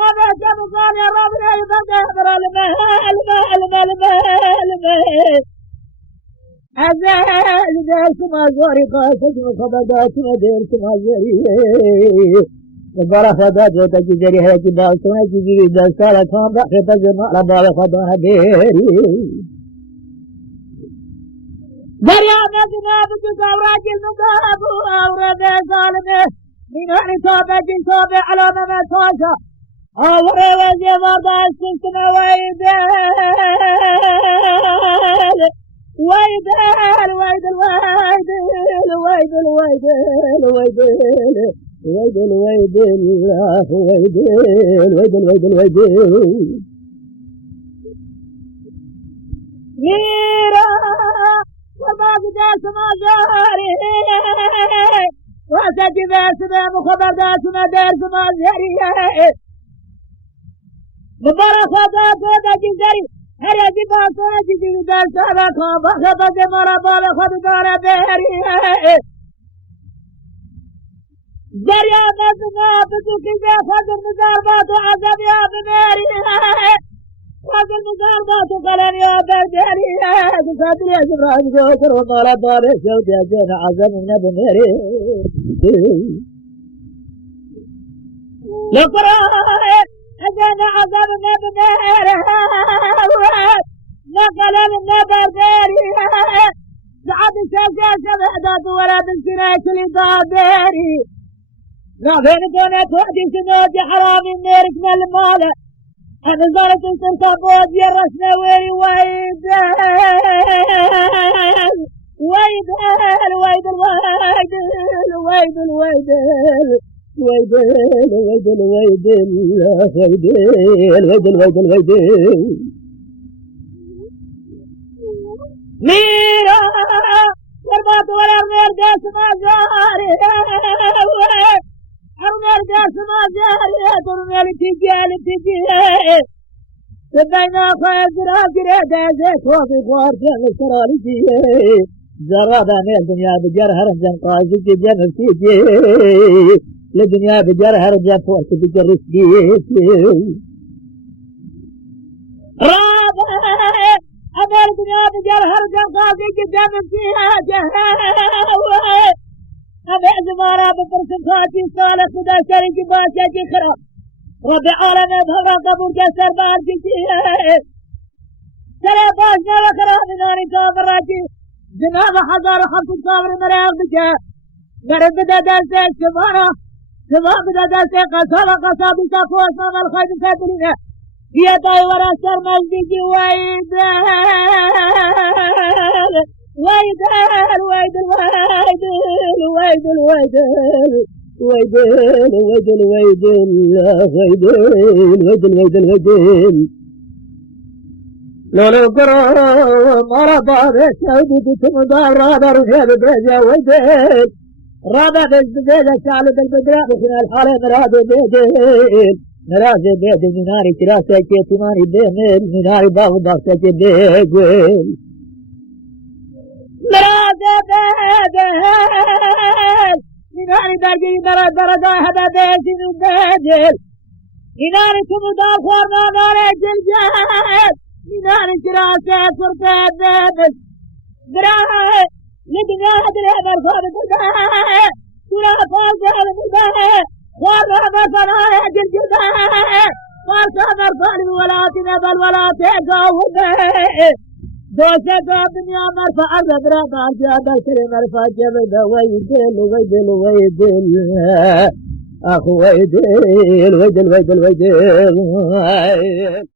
هذا جاب قال يا رب لا يقدر المال أزال دارس ما زوري قاسج وخبدات ودارس ما زوري وبرا خدات وتجري هيك بالسونة تجري دسالة كام بحث جمال بابا خدانا ديري دريا نجناب تزوراج المقاب أورد ظالمه من أهل صابة صابة على من صاجة أورد وزيوار السلطنة ويدال ويدال ويدال ويدال ويدال ويدال ويدال ويدال ويدال ويدال ميرا وما قداس ما جاري وسجي باسم مخبر داس ما دارس ما جاري مبارك خدات ودجي جاري هل يجب أصلا جدي دارس هذا كان بخبز مرا بال خد دار بيري جريا نزنا بسوكي جا فجر مزاربات وعذاب يا بميري فجر مزاربات وقلن يا برديري تسادر يا جبران جوكر وقال بابي شوت يا جين عذاب من بميري لقرأ أجانا عذاب من بميري نقل من برديري سعد الشاشة شبهدات ولا بالسناية لدابيري نافين دونك وحدي سنوجي حرام النيرك من المال أنا زارت انتركا بود يرسنا ويدال ويدال ويدال ويدال ويدال ويدال ميرا ورباط والأرمير داس ما جاري أرمير داس ما جاري أرمير تجي سبينا خير راجرة دازت وفي خارج السرالي زرابة من الدنيا بجرها رمزان قاضي جن تيجي للدنيا بجرها رمزان فوق بجر سبيت رابع أمر الدنيا بجرها رمزان قاضي جن فيها جهاوي أبع زمارة بفرس خاتي صالح خدا شريك باشا جخرا رب عالم بهرا قبول كسر بارجي سلا باشنا وخرا بناني كافر راجي جناب حضار خمس كافر مريض بجا مرد بدا دلسي شمانا شمام بدا دلسي قصابة قصابي تفوس مام الخيب كابلنا هي داي ورا سر مجدي ويدال ويدال ويدال ويدال ويدال ويدال ويدال ويدال لولو قرى مرضى بسعودي تمضار رابع رفيا ببرزيا ويدال رابع بزبزيلة شعل بالبدراء وفي الحالة مراد بيدال مراد بيدال مناري تراسة كيتماني بيميل مناري باغ باغسة بيقويل مراد بيدال مناري درجي مراد درجة هذا بيسين وبيدال مناري تمضار خورنا ناري جلجال مناري تراسة صرفة بيدال براهي لدنيا هدري مرفاد بالباهي ترى فاوزي على بالباهي خورنا مرفنا جلجال فارسا مرفان بولاتنا بالولاتي قاوبه دوسة الدنيا مرفع الربرة مارجع بسر مرفع جبل ويدل أخو ويدل